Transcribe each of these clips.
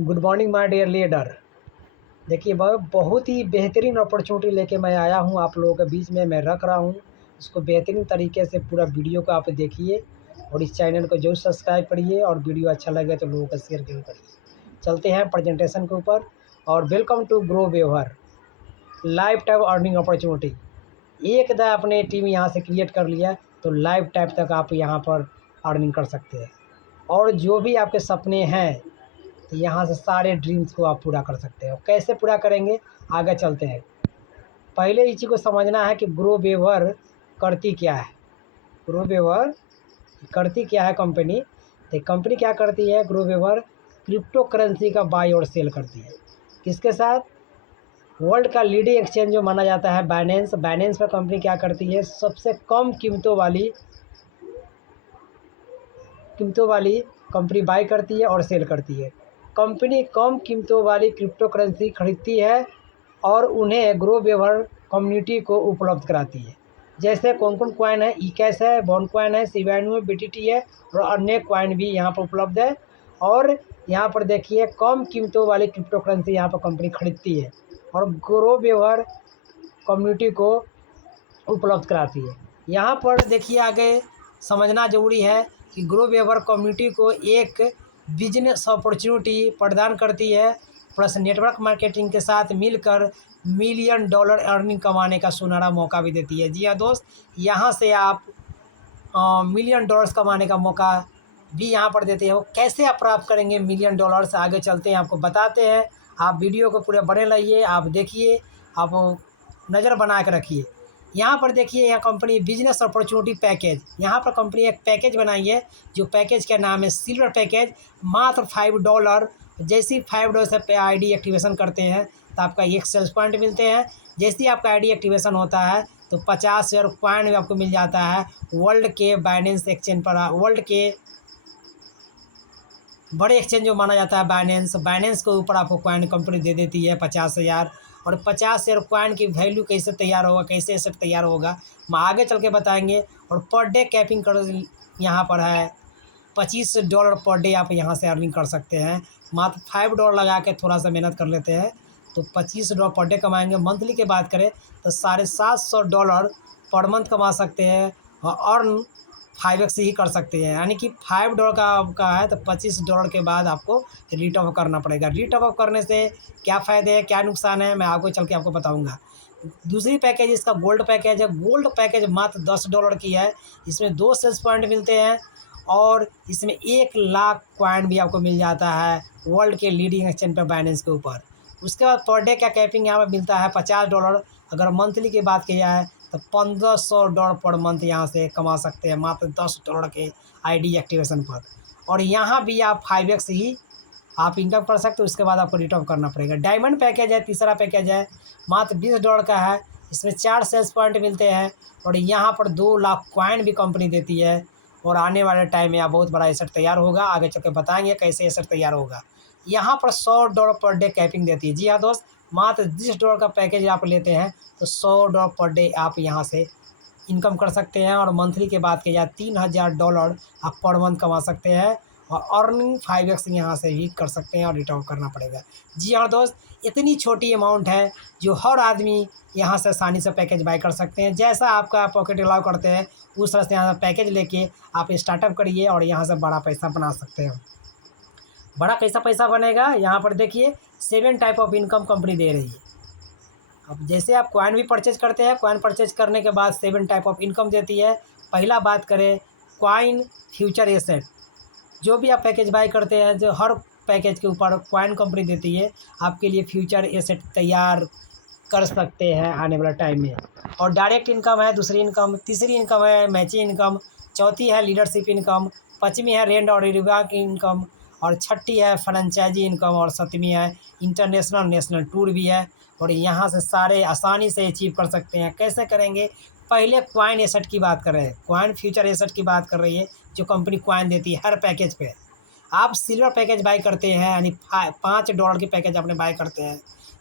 Good morning my dear leader. देखिए बहुत ही बेहतरीन अपॉर्चुनिटी लेके मैं आया हूँ, आप लोगों के बीच में मैं रख रहा हूँ। इसको बेहतरीन तरीके से पूरा वीडियो को आप देखिए और इस चैनल को जरूर सब्सक्राइब करिए और वीडियो अच्छा लगे तो लोगों को शेयर जरूर करिए। चलते हैं प्रेजेंटेशन के ऊपर। और welcome to grow weaver lifetime earning opportunity. एक दा आपने टीम यहाँ से क्रिएट कर लिया तो लाइफ टाइम तक आप यहाँ पर अर्निंग कर सकते हैं। और जो भी आपके सपने हैं तो यहाँ से सारे ड्रीम्स को आप पूरा कर सकते हो। कैसे पूरा करेंगे, आगे चलते हैं। पहले इसी को समझना है कि ग्रो वेवर करती क्या है। ग्रो वेवर करती क्या है कंपनी, तो कंपनी क्या करती है, ग्रो वेवर क्रिप्टो करेंसी का बाई और सेल करती है। किसके साथ? वर्ल्ड का लीडिंग एक्सचेंज जो माना जाता है बाइनेंस। बाइनेंस पर कंपनी क्या करती है, सबसे कम कीमतों वाली कंपनी बाई करती है और सेल करती है। कंपनी कम कीमतों वाली क्रिप्टो करेंसी खरीदती है और उन्हें ग्रो वेवर कम्युनिटी को उपलब्ध कराती है। जैसे कौन कौन कॉइन है, ईकैश है, बॉन्ड कॉइन है, सीवैन्यू है, बीटीटी है और अन्य कॉइन भी यहाँ पर उपलब्ध है। और यहाँ पर देखिए कम कीमतों वाली क्रिप्टो करेंसी यहाँ पर कंपनी खरीदती है और ग्रो वेवर कम्युनिटी को उपलब्ध कराती है। यहाँ पर देखिए आगे समझना ज़रूरी है कि ग्रो वेवर कम्युनिटी को एक बिजनेस अपॉर्चुनिटी प्रदान करती है, प्लस नेटवर्क मार्केटिंग के साथ मिलकर $1 मिलियन अर्निंग कमाने का सुनहरा मौका भी देती है। जी हाँ दोस्त, यहाँ से आप $1 मिलियन कमाने का मौका भी यहाँ पर देते हो। कैसे आप प्राप्त करेंगे $1 मिलियन, आगे चलते हैं आपको बताते हैं। आप वीडियो को पूरे बने रहिए, आप देखिए, आप नज़र बना के रखिए। यहाँ पर देखिए, यहाँ कंपनी बिजनेस अपॉर्चुनिटी पैकेज, यहाँ पर कंपनी एक पैकेज बनाई है जो पैकेज का नाम है सिल्वर पैकेज। मात्र $5। जैसे ही $5 से आईडी एक्टिवेशन करते हैं तो आपका एक सेल्स पॉइंट मिलते हैं। जैसे ही आपका आईडी एक्टिवेशन होता है तो 50,000 कॉइन भी आपको मिल जाता है। वर्ल्ड के बाइनेंस एक्सचेंज पर, वर्ल्ड के बड़े एक्सचेंज जो माना जाता है बाइनेंस के ऊपर आपको कॉइन कंपनी दे देती है 50,000। और 50,000 कॉइन की वैल्यू कैसे तैयार होगा, कैसे एसेट तैयार होगा, हम आगे चल के बताएंगे। और पर डे कैपिंग कर यहाँ पर है $25 पर डे आप यहाँ से अर्निंग कर सकते हैं। मात्र $5 लगा के थोड़ा सा मेहनत कर लेते हैं तो $25 पर डे कमाएंगे। मंथली की बात करें तो $750 पर मंथ कमा सकते हैं और अर्न 5x ही कर सकते हैं। यानी कि $5 का है तो $25 के बाद आपको रीटॉप करना पड़ेगा। रीटॉप करने से क्या फ़ायदे हैं, क्या नुकसान है, मैं आगे चल के आपको बताऊंगा। दूसरी पैकेज इसका गोल्ड पैकेज है। गोल्ड पैकेज मात्र $10 की है। इसमें 2 सेल्स पॉइंट मिलते हैं और इसमें 1,00,000 कॉइन भी आपको मिल जाता है वर्ल्ड के लीडिंग एक्सचेंज पर बाइनेंस के ऊपर। उसके बाद पर डे का कैपिंग यहाँ पर मिलता है $50। अगर मंथली की बात की जाए तो $1,500 पर मंथ यहाँ से कमा सकते हैं मात्र $10 के आईडी एक्टिवेशन पर। और यहाँ भी आप 5x ही आप इनकम कर सकते हो। उसके बाद आपको रिटर्न करना पड़ेगा। डायमंड पैकेज है, तीसरा पैकेज है, मात्र $20 का है। इसमें 4 सेल्स पॉइंट मिलते हैं और यहाँ पर 2,00,000 कॉइन भी कंपनी देती है। और आने वाले टाइम में यहाँ बहुत बड़ा एसेट तैयार होगा, आगे चल के बताएंगे कैसे एसेट तैयार होगा। यहाँ पर $100 पर डे कैपिंग देती है। जी हाँ दोस्त, मात्र $20 का पैकेज आप लेते हैं तो $100 पर डे आप यहाँ से इनकम कर सकते हैं। और मंथली के बाद के या $3,000 आप पर मंथ कमा सकते हैं और अर्निंग 5x यहाँ से भी कर सकते हैं और रिटर्न करना पड़ेगा। जी हाँ दोस्त, इतनी छोटी अमाउंट है जो हर आदमी यहाँ से आसानी से पैकेज बाय कर सकते हैं। जैसा आपका पॉकेट अलाउ करते हैं उस तरह से यहाँ से पैकेज लेके आप स्टार्टअप करिए और यहाँ से बड़ा पैसा बना सकते हैं। बड़ा कैसा पैसा बनेगा, यहाँ पर देखिए 7 टाइप ऑफ इनकम कंपनी दे रही है। अब जैसे आप कॉइन भी परचेज करते हैं, कॉइन परचेज करने के बाद 7 टाइप ऑफ इनकम देती है। पहला बात करें कॉइन फ्यूचर एसेट, जो भी आप पैकेज बाय करते हैं, जो हर पैकेज के ऊपर कॉइन कंपनी देती है, आपके लिए फ्यूचर एसेट तैयार कर सकते हैं आने वाला टाइम में। और डायरेक्ट इनकम है दूसरी इनकम, तीसरी इनकम है मैचिंग इनकम, चौथी है लीडरशिप इनकम, पाँचवीं है रेंट और रिवा की इनकम, और छठी है फ्रेंचाइजी इनकम, और सातवीं है इंटरनेशनल नेशनल टूर भी है। और यहाँ से सारे आसानी से अचीव कर सकते हैं। कैसे करेंगे? पहले कॉइन एसेट की बात कर रहे हैं, कॉइन फ्यूचर एसेट की बात कर रही है जो कंपनी कॉइन देती है हर पैकेज पे। आप सिल्वर पैकेज बाय करते हैं यानी $5 की पैकेज अपने बाय करते हैं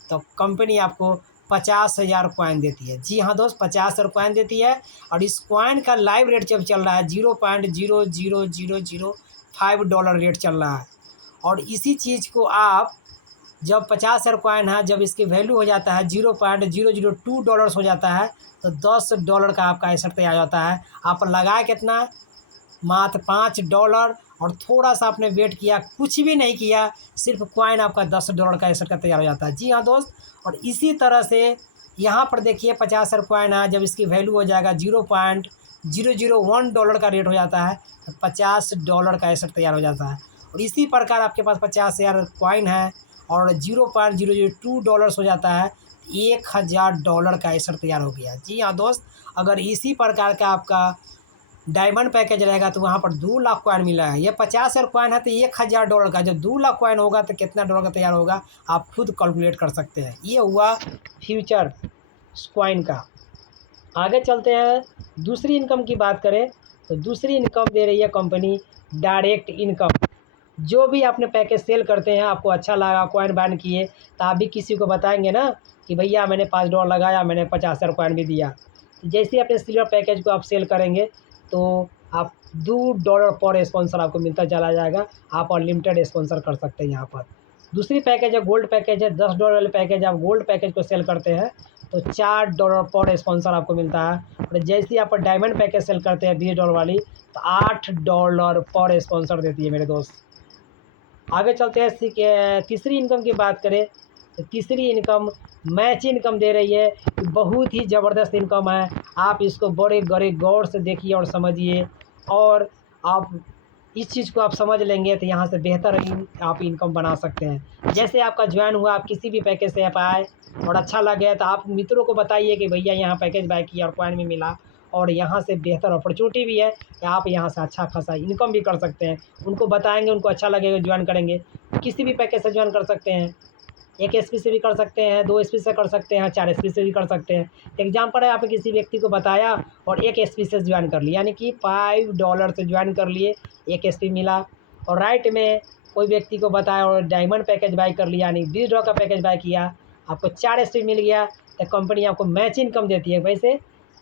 तो कंपनी आपको 50,000 कॉइन देती है। जी हाँ दोस्त, 50,000 कॉइन देती है। और इस कॉइन का लाइव रेट जब चल रहा है $0.00005 रेट चल रहा है। और इसी चीज़ को आप जब 50,000 कॉइन है, जब इसकी वैल्यू हो जाता है $0.002 हो जाता है, तो $10 का आपका एसेट तैयार हो जाता है। आप लगाए कितना, मात्र $5 और थोड़ा सा आपने वेट किया, कुछ भी नहीं किया, सिर्फ कॉइन आपका $10 का एसेट का तैयार हो जाता है। जी हाँ दोस्त, और इसी तरह से यहाँ पर देखिए 50,000 कॉइन है, जब इसकी वैल्यू हो जाएगा $0.001 का रेट हो जाता है, तो $50 का एसेट तैयार हो जाता है। और इसी प्रकार आपके पास 50,000 कॉइन है और $0.002 हो जाता है, $1,000 का एसेट तैयार हो गया। जी हाँ दोस्त, अगर इसी प्रकार का आपका डायमंड पैकेज रहेगा तो वहाँ पर 2 लाख कॉइन मिला है। ये 50,000 कॉइन है तो $1,000 का, जब 2 लाख कॉइन होगा तो कितना डॉलर का तैयार होगा, आप खुद कैलकुलेट कर सकते हैं। ये हुआ फ्यूचर कॉइन का। आगे चलते हैं, दूसरी इनकम की बात करें तो दूसरी इनकम दे रही है कंपनी डायरेक्ट इनकम। जो भी आपने पैकेज सेल करते हैं, आपको अच्छा लगा, कॉइन बाइंड किए, तो आप भी किसी को बताएंगे ना कि भैया मैंने $5 लगाया, मैंने 50,000 कॉइन भी दिया। तो जैसे ही अपने सिल्वर पैकेज को आप सेल करेंगे तो आप $2 पर स्पॉन्सर आपको मिलता चला जाएगा। आप अनलिमिटेड स्पॉन्सर कर सकते हैं यहाँ पर। दूसरी पैकेज है गोल्ड पैकेज है, $10 वाले पैकेज। आप गोल्ड पैकेज को सेल करते हैं तो $4 पर स्पॉन्सर आपको मिलता है। और जैसे ही आप डायमंड पैकेज सेल करते हैं $20 वाली, तो $8 पर स्पॉन्सर देती है मेरे दोस्त। आगे चलते हैं, तीसरी इनकम की बात करें तो तीसरी इनकम मैच इनकम दे रही है। बहुत ही ज़बरदस्त इनकम है। आप इसको बड़े बड़े गौर से देखिए और समझिए, और आप इस चीज़ को आप समझ लेंगे तो यहाँ से बेहतर आप इनकम बना सकते हैं। जैसे आपका ज्वाइन हुआ, आप किसी भी पैकेज से आप आए और अच्छा लगे तो आप मित्रों को बताइए कि भैया यहाँ पैकेज बाय किया और कॉइन भी मिला, और यहाँ से बेहतर अपॉर्चुनिटी भी है कि आप यहाँ से अच्छा खासा इनकम भी कर सकते हैं। उनको बताएंगे, उनको अच्छा लगेगा, ज्वाइन करेंगे। किसी भी पैकेज से ज्वाइन कर सकते हैं, 1 एसपी से भी कर सकते हैं, 2 एसपी से कर सकते हैं, 4 एसपी से भी कर सकते हैं। एग्जाम्पल है, आपने किसी व्यक्ति को बताया और 1 एसपी से ज्वाइन कर लिया, यानी कि $5 से ज्वाइन कर लिए, 1 एसपी मिला। और राइट में कोई व्यक्ति को बताया और डायमंड पैकेज बाय कर लिया, यानी $20 का पैकेज बाय किया, आपको 4 एसपी मिल गया, तो कंपनी आपको मैच इनकम देती है। वैसे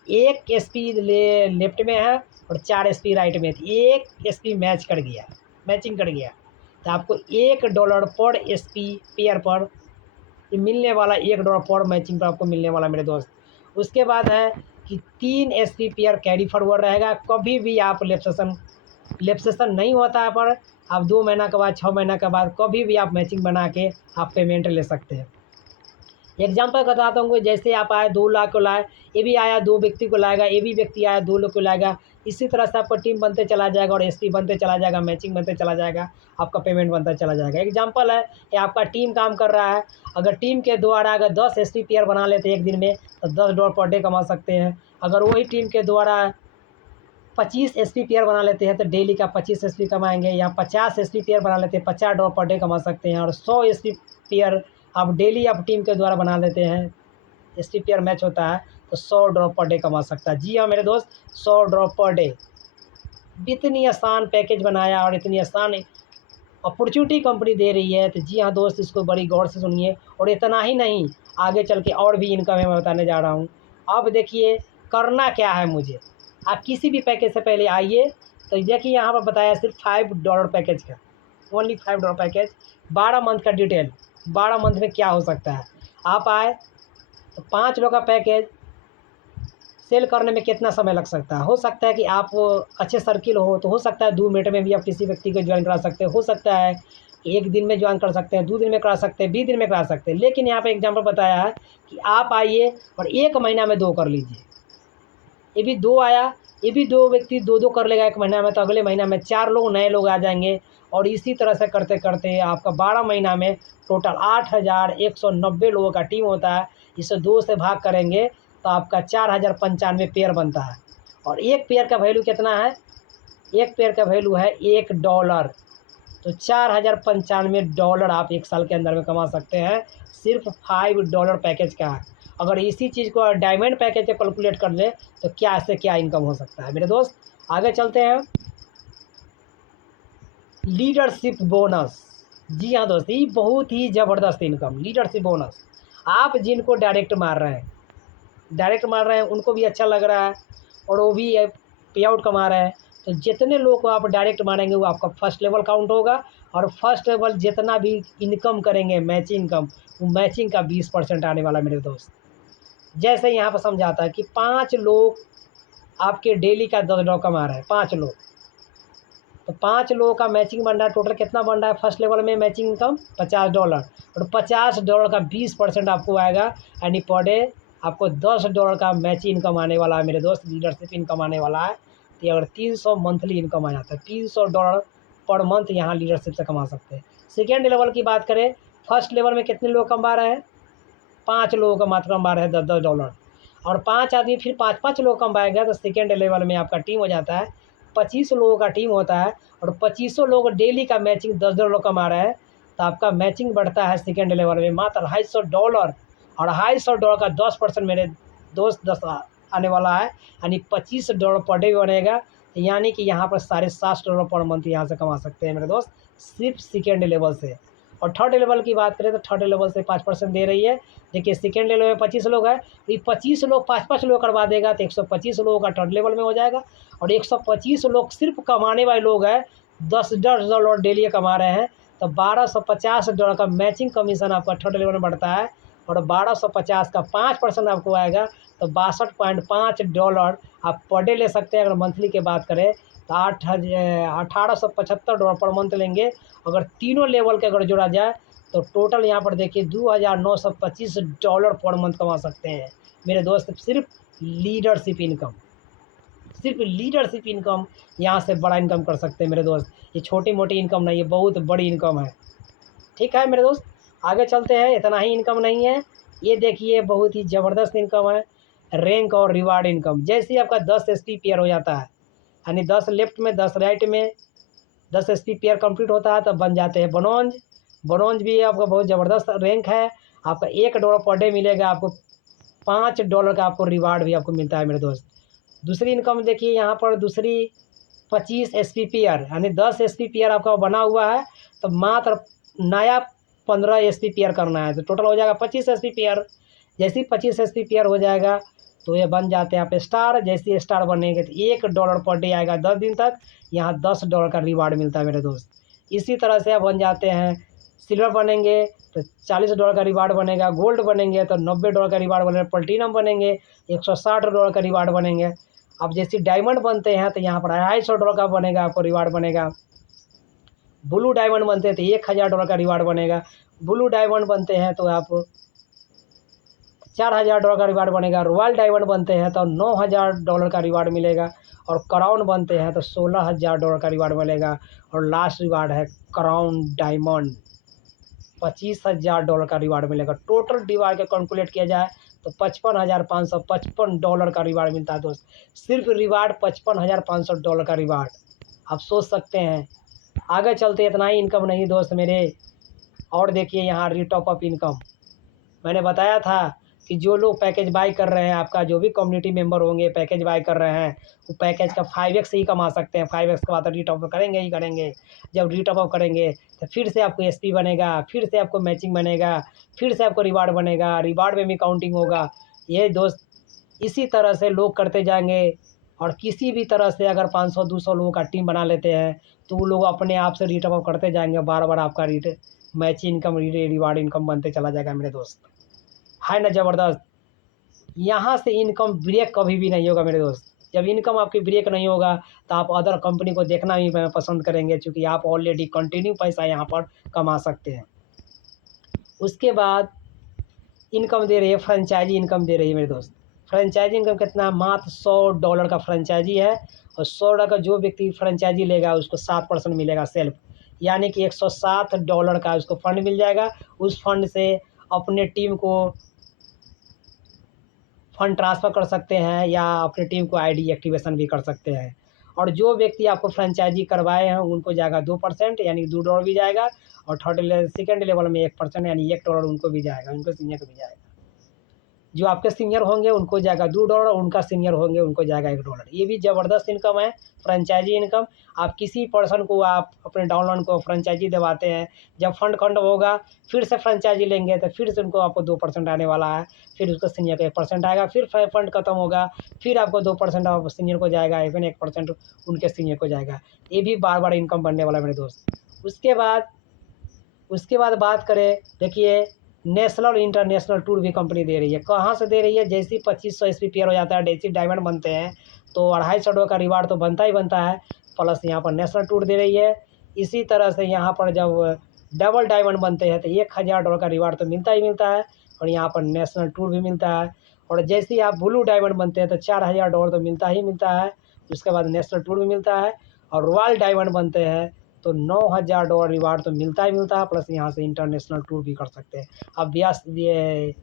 1 एसपी लेफ्ट में है और 4 एसपी राइट में, 1 एसपी मैच कर गया, मैचिंग कर गया, तो आपको $1 पर एसपी पेयर पर ये मिलने वाला, $1 पर मैचिंग पर आपको मिलने वाला मेरे दोस्त। उसके बाद है कि 3 एसपी पेयर कैरी फॉरवर्ड रहेगा। कभी भी आप लेफ्ट सेशन नहीं होता है, पर आप 2 महीना के बाद, 6 महीना के बाद कभी भी आप मैचिंग बना के आप पेमेंट ले सकते हैं। एग्जाम्पल बताता हूँ, जैसे आप आए 2 लाख को लाए, ये भी आया 2 व्यक्ति को लाएगा, ये भी व्यक्ति आया 2 लोग को लाएगा। इसी तरह से आपका टीम बनते चला जाएगा और एसपी बनते चला जाएगा, मैचिंग बनते चला जाएगा, आपका पेमेंट बनता चला जाएगा। एग्जाम्पल है कि आपका टीम काम कर रहा है, अगर टीम के द्वारा अगर 10 एसपी पेयर बना लेते हैं एक दिन में, तो $10 पर डे कमा सकते हैं। अगर वही टीम के द्वारा 25 एसपी पेयर बना लेते हैं तो डेली का 25 एसपी कमाएंगे, या 50 एसपी पेयर बना लेते हैं, $50 पर डे कमा सकते हैं। और 100 एसपी पेयर आप डेली आप टीम के द्वारा बना लेते हैं, एसपी पेयर मैच होता है, तो $100 पर डे कमा सकता है। जी हाँ मेरे दोस्त, $100 पर डे। इतनी आसान पैकेज बनाया और इतनी आसान अपॉर्चुनिटी कंपनी दे रही है, तो जी हाँ दोस्त, इसको बड़ी गौर से सुनिए। और इतना ही नहीं, आगे चल के और भी इनकम है, मैं बताने जा रहा हूँ। अब देखिए करना क्या है मुझे। आप किसी भी पैकेज से पहले आइए, तो देखिए यहाँ पर बताया सिर्फ $5 पैकेज का, ओनली $5 पैकेज, 12 मंथ का डिटेल, 12 मंथ में क्या हो सकता है। आप आए तो 5 लोग का पैकेज सेल करने में कितना समय लग सकता है। हो सकता है कि आप अच्छे सर्किल हो तो हो सकता है 2 मिनट में भी आप किसी व्यक्ति को ज्वाइन करा सकते हो सकता है 1 दिन में ज्वाइन कर सकते हैं, 2 दिन में करा सकते हैं, 20 दिन में करा सकते हैं। लेकिन यहाँ पे एग्जांपल बताया है कि आप आइए और 1 महीना में 2 कर लीजिए। ये भी 2 आया, ये भी 2 व्यक्ति 2-2 कर लेगा 1 महीना में, तो अगले महीना में 4 लोग नए लोग आ जाएंगे। और इसी तरह से करते करते आपका 12 महीना में टोटल 8,190 लोगों का टीम होता है। इसे 2 से भाग करेंगे तो आपका 4,095 पेयर बनता है। और एक पेयर का वैल्यू कितना है, एक पेयर का वैल्यू है $1। तो $4,095 आप 1 साल के अंदर में कमा सकते हैं, सिर्फ $5 पैकेज का है। अगर इसी चीज़ को डायमंड पैकेज से कैलकुलेट कर ले तो क्या से क्या इनकम हो सकता है मेरे दोस्त। आगे चलते हैं, लीडरशिप बोनस। जी हाँ दोस्त, ये बहुत ही ज़बरदस्त इनकम, लीडरशिप बोनस। आप जिनको डायरेक्ट मार रहे हैं उनको भी अच्छा लग रहा है और वो भी पे आउट कमा रहे हैं। तो जितने लोग को आप डायरेक्ट मारेंगे वो आपका फर्स्ट लेवल काउंट होगा, और फर्स्ट लेवल जितना भी इनकम करेंगे मैचिंग इनकम, वो मैचिंग का 20% आने वाला मेरे दोस्त। जैसे यहाँ पर समझाता है कि 5 लोग आपके डेली का $10 कमा रहे हैं, 5 लोग, तो 5 लोगों का मैचिंग बन रहा है। टोटल कितना बन रहा है फर्स्ट लेवल में मैचिंग इनकम? $50, और $50 का 20% आपको आएगा, यानी पर डे आपको $10 का मैचिंग इनकम आने वाला है मेरे दोस्त, लीडरशिप इनकम आने वाला है। तो अगर 300 मंथली इनकम आ जाता है, $300 पर मंथ यहाँ लीडरशिप से कमा सकते हैं। सेकेंड लेवल की बात करें, फर्स्ट लेवल में कितने लोग कमा रहे हैं? 5 लोगों का मात्र कमा रहे हैं $10, और 5 आदमी फिर 5-5 लोग कमाएगा, तो सेकेंड लेवल में आपका टीम हो जाता है, 25 लोगों का टीम होता है, और 25 लोग डेली का मैचिंग $10 कमा रहे हैं। तो आपका मैचिंग बढ़ता है सेकेंड लेवल में मात्र $250, और $250 का 10% मेरे दोस्त 10 आने वाला है, यानी $25 पर डे बनेगा। यानी कि यहाँ पर $750 पर मंथ यहाँ से कमा सकते हैं मेरे दोस्त, सिर्फ सेकेंड लेवल से। और थर्ड लेवल की बात करें तो थर्ड लेवल से 5% दे रही है। देखिए सेकेंड लेवल में 25 लोग हैं, तो ये 25 लोग 5-5 लोग करवा देगा, तो 125 लोगों का थर्ड लेवल में हो जाएगा। और 125 लोग सिर्फ कमाने वाले लोग हैं, $10 डेली कमा रहे हैं, तो $1250 का मैचिंग कमीशन आपका थर्ड लेवल में बढ़ता है, और 1250 का 5% आपको आएगा, तो $62.5 आप पर डे ले सकते हैं। अगर मंथली की बात करें तो $1875 पर मंथ लेंगे। अगर तीनों लेवल के अगर जोड़ा जाए तो टोटल यहाँ पर देखिए $2925 पर मंथ कमा सकते हैं मेरे दोस्त, सिर्फ लीडरशिप इनकम। सिर्फ लीडरशिप इनकम यहाँ से बड़ा इनकम कर सकते हैं मेरे दोस्त। ये छोटी मोटी इनकम नहीं है, बहुत बड़ी इनकम है। ठीक है मेरे दोस्त, आगे चलते हैं। इतना ही इनकम नहीं है, ये देखिए बहुत ही ज़बरदस्त इनकम है, रैंक और रिवार्ड इनकम। जैसे ही आपका 10 एस पी पेयर हो जाता है, यानी 10 लेफ्ट में 10 राइट में 10 एस पी पेयर कंप्लीट होता है, तब बन जाते हैं ब्रोंज। ब्रोंज भी आपका बहुत ज़बरदस्त रैंक है, आपका $1 पर डे मिलेगा, आपको $5 का आपको रिवार्ड भी आपको मिलता है मेरे दोस्त। दूसरी इनकम देखिए यहाँ पर, दूसरी 25 एस पी पेयर, यानी 10 एस पी पेयर आपका बना हुआ है, तो मात्र नया 15 एस पी पेयर करना है, तो टोटल हो जाएगा 25 एस पी पेयर। जैसे ही 25 एस पी पेयर हो जाएगा तो ये बन जाते हैं आप स्टार। जैसे ही स्टार बनेंगे तो $1 पर डे आएगा 10 दिन तक, यहाँ $10 का रिवार्ड मिलता है मेरे दोस्त। इसी तरह से आप बन जाते हैं सिल्वर बनेंगे तो $40 का रिवार्ड बनेगा, गोल्ड बनेंगे तो $90 का रिवार्ड बनेगा, प्लेटिनम बनेंगे $160 का रिवार्ड बनेंगे। अब जैसे डायमंड बनते हैं तो यहाँ पर $250 का बनेगा, आपको रिवार्ड बनेगा। ब्लू डायमंड बनते हैं तो $1000 का रिवार्ड बनेगा। ब्लू डायमंड बनते हैं तो आप $4000 का रिवार्ड बनेगा। रॉयल डायमंड बनते हैं तो $9000 का रिवार्ड मिलेगा, और क्राउन बनते हैं तो $16000 का रिवार्ड मिलेगा। और लास्ट रिवार्ड है क्राउन डायमंड, $25000 का रिवार्ड मिलेगा। टोटल रिवार्ड का कैलकुलेट किया जाए तो $55,555 का रिवार्ड मिलता है दोस्त। सिर्फ रिवार्ड $55,500 का रिवार्ड, आप सोच सकते हैं। आगे चलते इतना ही इनकम नहीं दोस्त मेरे, और देखिए यहाँ रीटॉप अप इनकम। मैंने बताया था कि जो लोग पैकेज बाई कर रहे हैं, आपका जो भी कम्युनिटी मेंबर होंगे पैकेज बाई कर रहे हैं, वो पैकेज का 5x ही कमा सकते हैं। 5x के बाद रीटॉप अप करेंगे ही करेंगे। जब रीटॉप अप करेंगे तो फिर से आपको एसपी बनेगा, फिर से आपको मैचिंग बनेगा, फिर से आपको रिवार्ड बनेगा, रिवार्ड में भी काउंटिंग होगा। ये दोस्त इसी तरह से लोग करते जाएंगे, और किसी भी तरह से अगर 500-200 लोगों का टीम बना लेते हैं तो वो लोग अपने आप से रीटॉप अप करते जाएंगे, बार बार आपका मैच इनकम रिवार्ड इनकम बनते चला जाएगा मेरे दोस्त। है ना ज़बरदस्त। यहाँ से इनकम ब्रेक कभी भी नहीं होगा मेरे दोस्त। जब इनकम आपकी ब्रेक नहीं होगा तो आप अदर कंपनी को देखना भी पसंद करेंगे, क्योंकि आप ऑलरेडी कंटिन्यू पैसा यहाँ पर कमा सकते हैं। उसके बाद इनकम दे रही है फ्रेंचाइजी इनकम दे रही है मेरे दोस्त। फ्रेंचाइजी इनकम कितना? मात्र $100 का फ्रेंचाइजी है, और $100 का जो व्यक्ति फ्रेंचाइजी लेगा उसको 7% मिलेगा सेल्फ, यानी कि $160 का उसको फंड मिल जाएगा। उस फंड से अपने टीम को फंड ट्रांसफ़र कर सकते हैं, या अपनी टीम को आईडी एक्टिवेशन भी कर सकते हैं। और जो व्यक्ति आपको फ्रेंचाइजी करवाए हैं उनको जाएगा 2%, यानी $2 भी जाएगा, और सेकेंड लेवल में 1% यानी $1 उनको भी जाएगा, उनको सीनियर को भी जाएगा। जो आपके सीनियर होंगे उनको जाएगा $2, उनका सीनियर होंगे उनको जाएगा $1। ये भी ज़बरदस्त इनकम है फ्रेंचाइजी इनकम। आप किसी पर्सन को आप अपने डाउनलाइन को फ्रेंचाइजी दिलवाते हैं, जब फंड होगा फिर से फ्रेंचाइजी लेंगे तो फिर से उनको आपको 2% आने वाला है, फिर उसको सीनियर को 1% आएगा, फिर फंड खत्म होगा फिर आपको 2% सीनियर को जाएगा, इवन 1% उनके सीनियर को जाएगा। ये भी बार बार इनकम बनने वाला है मेरे दोस्त। उसके बाद बात करें, देखिए नेशनल और इंटरनेशनल टूर भी कंपनी दे रही है। कहाँ से दे रही है? जैसे ही 2500 एसपी पेयर हो जाता है, जैसे डायमंड बनते हैं तो $250 का रिवार्ड तो बनता ही बनता है, प्लस यहाँ पर नेशनल टूर दे रही है। इसी तरह से यहाँ पर जब डबल डायमंड बनते हैं तो $1000 का रिवार्ड तो मिलता ही मिलता है, और यहाँ पर नेशनल टूर भी मिलता है। और जैसे ही आप ब्लू डायमंड बनते हैं तो $4000 तो मिलता ही मिलता है, उसके बाद नेशनल टूर भी मिलता है। और रॉयल डायमंड बनते हैं तो $9000 रिवार्ड तो मिलता ही मिलता है, प्लस यहाँ से इंटरनेशनल टूर भी कर सकते हैं। अब ये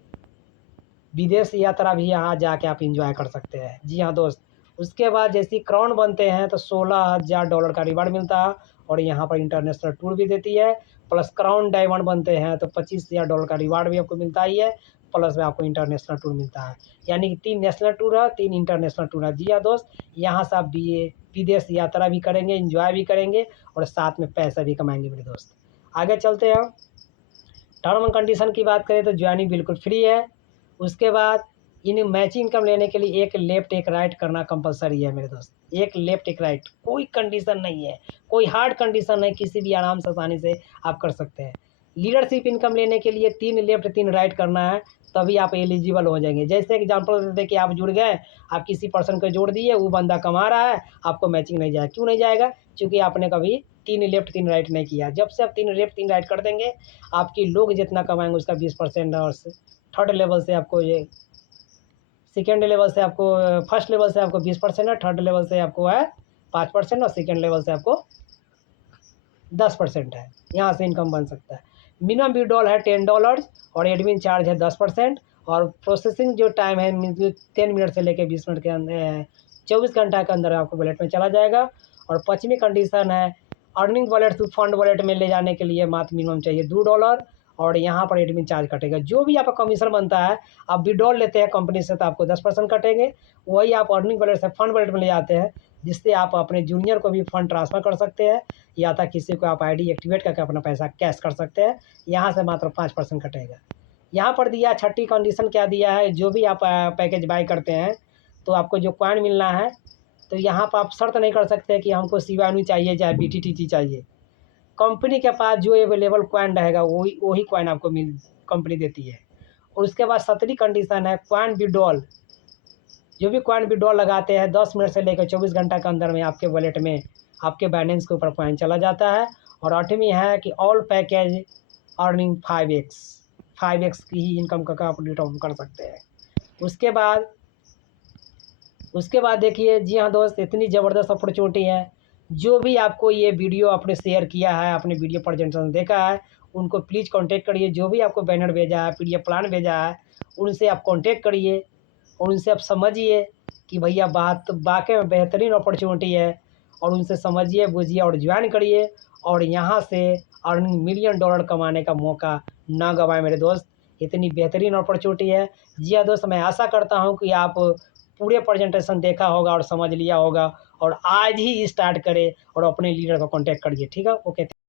विदेश यात्रा भी यहाँ जाके आप इंजॉय कर सकते हैं। जी हाँ दोस्त, उसके बाद जैसे क्राउन बनते हैं तो $16000 का रिवार्ड मिलता है, और यहाँ पर इंटरनेशनल टूर भी देती है। प्लस क्राउन डायमंड बनते हैं तो $25000 का रिवार्ड भी आपको मिलता ही है, प्लस में आपको इंटरनेशनल टूर मिलता है। यानी कि 3 नेशनल टूर है, 3 इंटरनेशनल टूर है। जी हाँ दोस्त, यहाँ से आप विदेश यात्रा भी करेंगे, इंजॉय भी करेंगे, और साथ में पैसा भी कमाएंगे मेरे दोस्त। आगे चलते हैं। टर्म एंड कंडीशन की बात करें तो ज्वाइनिंग बिल्कुल फ्री है। उसके बाद इन मैचिंग इनकम लेने के लिए एक लेफ्ट एक राइट करना कंपलसरी है मेरे दोस्त। एक लेफ्ट एक राइट, कोई कंडीशन नहीं है, कोई हार्ड कंडीशन नहीं, किसी भी आराम से आसानी से आप कर सकते हैं। लीडरशिप इनकम लेने के लिए 3 लेफ्ट 3 राइट करना है, तभी आप एलिजिबल हो जाएंगे। जैसे एग्जांपल देते कि आप जुड़ गए, आप किसी पर्सन को जोड़ दिए, वो बंदा कमा रहा है, आपको मैचिंग नहीं जाएगा। क्यों नहीं जाएगा? क्योंकि आपने कभी 3 लेफ्ट 3 राइट नहीं किया। जब से आप 3 लेफ्ट 3 राइट कर देंगे, आपकी लोग जितना कमाएंगे उसका 20%, और थर्ड लेवल से आपको ये सेकेंड लेवल से आपको फर्स्ट लेवल से आपको 20% है, थर्ड लेवल से आपको है 5%, और सेकेंड लेवल से आपको 10% है। यहाँ से इनकम बन सकता है। मिनिमम विड्रॉल है $10, और एडमिन चार्ज है 10%, और प्रोसेसिंग जो टाइम है 10 मिनट से लेकर 20 मिनट के अंदर, 24 घंटा के अंदर आपको वॉलेट में चला जाएगा। और 5वीं कंडीशन है, earning wallet to fund wallet में ले जाने के लिए मात्र मिनिमम चाहिए $2, और यहाँ पर एडमिन चार्ज कटेगा। जो भी आपका कमीशन बनता है, आप विड्रॉल लेते हैं कंपनी से तो आपको 10% कटेंगे, वही आप अर्निंग वॉलेट से फंड वॉलेट में ले जाते हैं, जिससे आप अपने जूनियर को भी फंड ट्रांसफ़र कर सकते हैं, या तो किसी को आप आईडी एक्टिवेट करके अपना पैसा कैश कर सकते हैं। यहाँ से मात्र 5% कटेगा। यहाँ पर दिया 6ठी कंडीशन क्या दिया है, जो भी आप पैकेज बाई करते हैं तो आपको जो कॉइन मिलना है, तो यहाँ पर आप शर्त नहीं कर सकते कि हमको शिवानू चाहिए चाहे BTTT चाहिए। कंपनी के पास जो अवेलेबल कॉइन रहेगा वही कॉइन आपको कंपनी देती है। और उसके बाद 7वीं कंडीशन है कॉइन विड्रॉल। जो भी कॉइन विड्रॉल लगाते हैं 10 मिनट से लेकर 24 घंटा के अंदर में आपके वॉलेट में, आपके बैलेंस के ऊपर कॉइन चला जाता है। और 8वीं है कि ऑल पैकेज अर्निंग 5x की ही इनकम का आप रिटर्न कर सकते हैं। उसके बाद देखिए, जी हाँ दोस्त, इतनी ज़बरदस्त अपॉर्चुनिटी है। जो भी आपको ये वीडियो आपने शेयर किया है, अपने वीडियो प्रेजेंटेशन देखा है, उनको प्लीज़ कांटेक्ट करिए। जो भी आपको बैनर भेजा है, PDF प्लान भेजा है, उनसे आप कांटेक्ट करिए, और उनसे आप समझिए कि भैया बात वाकई में बेहतरीन अपॉर्चुनिटी है, और उनसे समझिए, बुझिए और ज्वाइन करिए, और यहाँ से अर्निंग $1 मिलियन कमाने का मौका ना गंवाएं मेरे दोस्त। इतनी बेहतरीन अपॉर्चुनिटी है। जी हाँ दोस्त, मैं आशा करता हूँ कि आप पूरे प्रेजेंटेशन देखा होगा और समझ लिया होगा, और आज ही स्टार्ट करें और अपने लीडर को कांटेक्ट करिए। ठीक है, ओके।